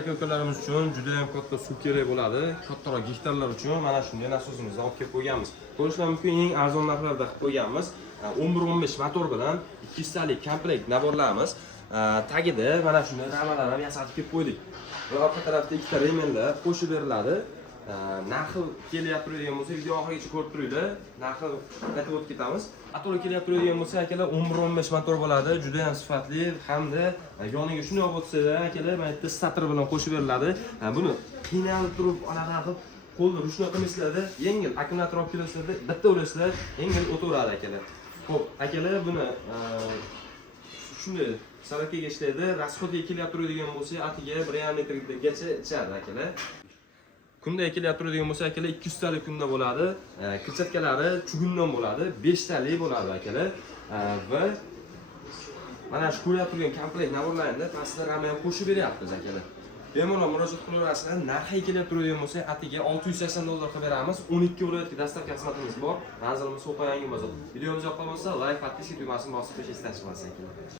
aka ukalarimiz uchun juda ham katta suv kerak bo'ladi. Kattaroq gektarlar uchun mana shunday nasosimizni olib kelib qo'yganmiz. Ko'rishlar mumkin, eng arzon narxlarda qilib qo'yganmiz. 11-15 motor bilan 200 talik komplekt naborlarimiz. Tagida mana shunday ramalar ham yasatib kelib qo'ydik. Va orqa tarafda ikkita remenlar qo'shib beriladi. Narxi kelyapti degan bo'lsa, video oxirigacha ko'rib turinglar. Narxi aytib o'tib ketamiz. Motor kelyapti degan bo'lsa, akalar 11-15 motor bo'ladi, juda ham sifatli hamda yoniga shunday bo'lsa-da, akalar mana bitta stator bilan qo'shib beriladi. Buni qiynalib turib, anaqa qilib qo'lni ruchnoy qilmaslarda, yengil akkumulyator olib kelasizlarda, bitta ulasizlar, yengil o'taveradi akalar. Xo'p, akalar buni shunday sarakkaga ishlaydi. Rasxodga kelyapti degan bo'lsa, atiga 1,5 metrgacha ichadi akalar. Kunda kelyapti degan bo'lsa, akalar 200 talik kunda bo'ladi. Kirchatkalari chugundan bo'ladi, 5 talik bo'ladi akalar. Va mana shu ko'ryapti turgan komplekt naborlarni pastda rama ham qo'shib beryapmiz akalar. Bemalol murojaat qilaverasizlar. Narxi kelyapti degan bo'lsa, atiga $680 qilib beramiz. 12 viloyatga dastavka xizmatimiz bor. Manzilimiz So'qoyangi bozor. Videomiz yoqqan bo'lsa, like, podpiska tugmasini bosib qo'yishingizni tavsiya qilaman akalar.